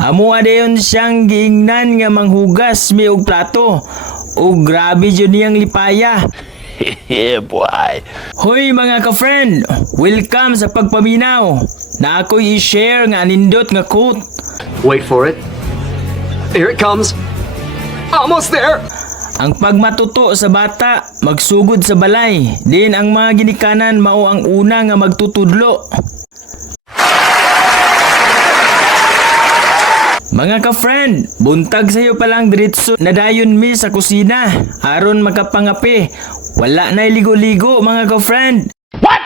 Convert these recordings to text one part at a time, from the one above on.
Amo adayon siyang giingnan nga manghugas mi og plato. O grabe jud niyang lipaya. Yeah, boy. Hoy mga ka-friend, welcome sa pagpaminaw. Na ako'y i-share nga nindot nga quote. Wait for it. Here it comes. Almost there. Ang pagmatuto sa bata, magsugod sa balay. Din ang mga ginikanan mao ang una nga magtutudlo. Mga ka-friend, buntag sayo palang diretso na dayon mi sa kusina. Aron makapangapi. Wala na ligo-ligo mga ka-friend. What?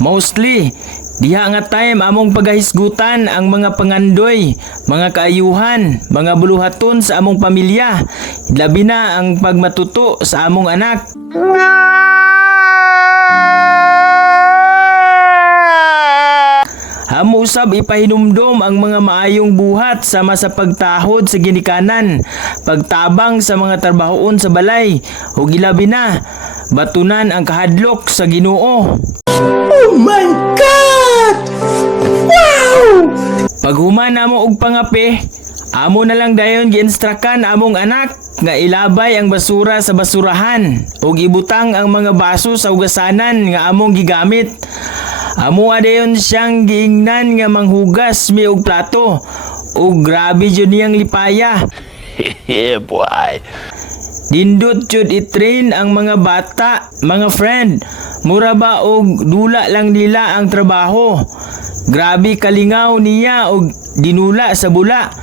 Mostly, diha nga time among pagahisgutan ang mga pangandoy, mga kaayuhan, mga buluhaton sa among pamilya. Labi na ang pagmatuto sa among anak. Amo usab ipahinumdom ang mga maayong buhat sama sa pagtahod sa ginikanan, pagtabang sa mga trabahoon sa balay, ug ilabi na batunan ang kahadlok sa Ginoo. Oh my God! Wow! Paghuman namo og pangapi, amo na lang dayon giinstrakan among anak nga ilabay ang basura sa basurahan ug ibutang ang mga baso sa hugasanan nga among gigamit. Amo adayon siyang giingnan nga manghugas mi og plato. O grabe jud niyang lipaya. Yeah, boy. Dindot jud i-train ang mga bata, mga friend. Mura ba og dula lang nila ang trabaho. Grabe kalingaw niya og dinula sa bula.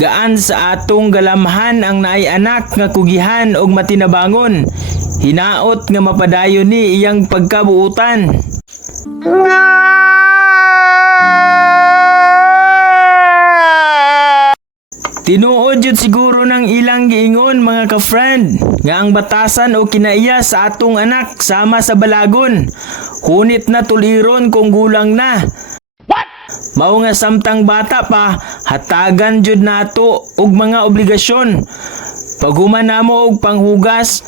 Gaan sa atong galamhan ang naay anak nga kugihan og matinabangon. Hinaot nga mapadayon ni iyang pagkabuutan. Tinuod jud siguro ng ilang giingon mga ka-friend nga ang batasan o kinaiya sa atong anak sama sa balagon. Hunit na tuliron kung gulang na. Mao nga samtang bata pa, hatagan jud nato og mga obligasyon. Paghuman namo og panghugas,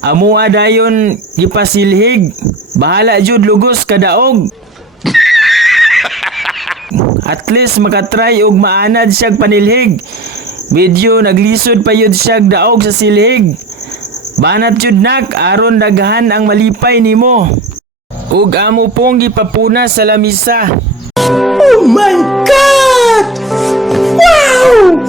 amo dayon gipasilhig. Bahala jud lugos kadaog. At least makatry og maanad siyag panilhig. Medyo naglisod pa yun siyag daog sa silhig. Banat jud nak aron daghan ang malipay nimo. Ug amo pong gipapuna sa lamisa. Oh my God! Wow!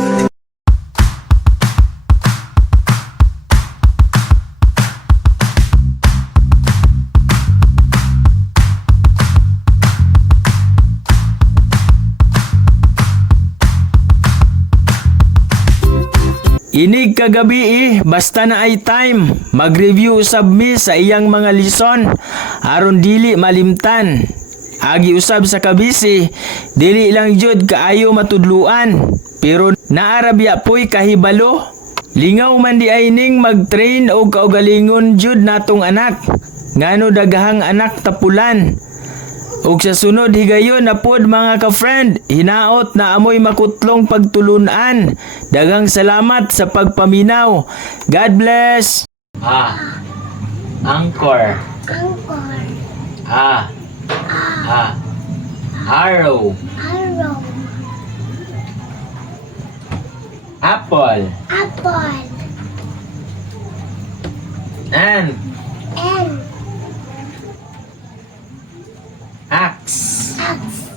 Inig kagabi basta na ay time, mag-review usab mi sa iyang mga lison aron dili malimtan. Agi usab sa kabisi, dili lang jud kaayo matudluan, pero naarabya po'y kahibalo. Lingaw man di ay ning mag-train og kaugalingon jud natong anak, ngano daghang anak tapulan. Ug sa sunod higayon na pod mga ka-friend, hinaot na amoy makutlong pagtulunan. Daghang salamat sa pagpaminaw. God bless. Anchor. Angkor. Arrow. Arrow. Apple. Apple. Ant. And Axe. axe.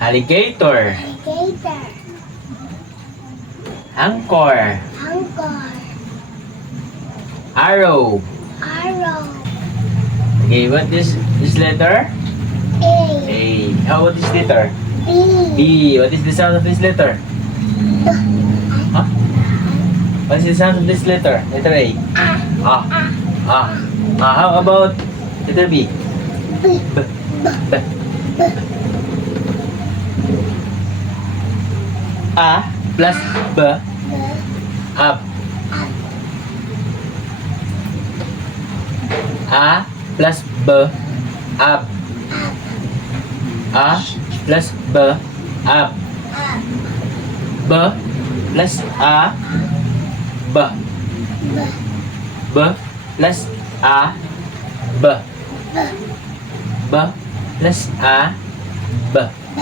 Alligator. Alligator. Anchor. Angkor. Arrow. Arrow. Okay, what is this letter? A. A. How about this letter? B. B. What is the sound of this letter? Huh? What is the sound of this letter? Letter A. How about letter B? B. B. B. A plus B. Up. A plus B. Up. A plus B. Up. B plus A. B. B plus A. B. B plus a, b. B.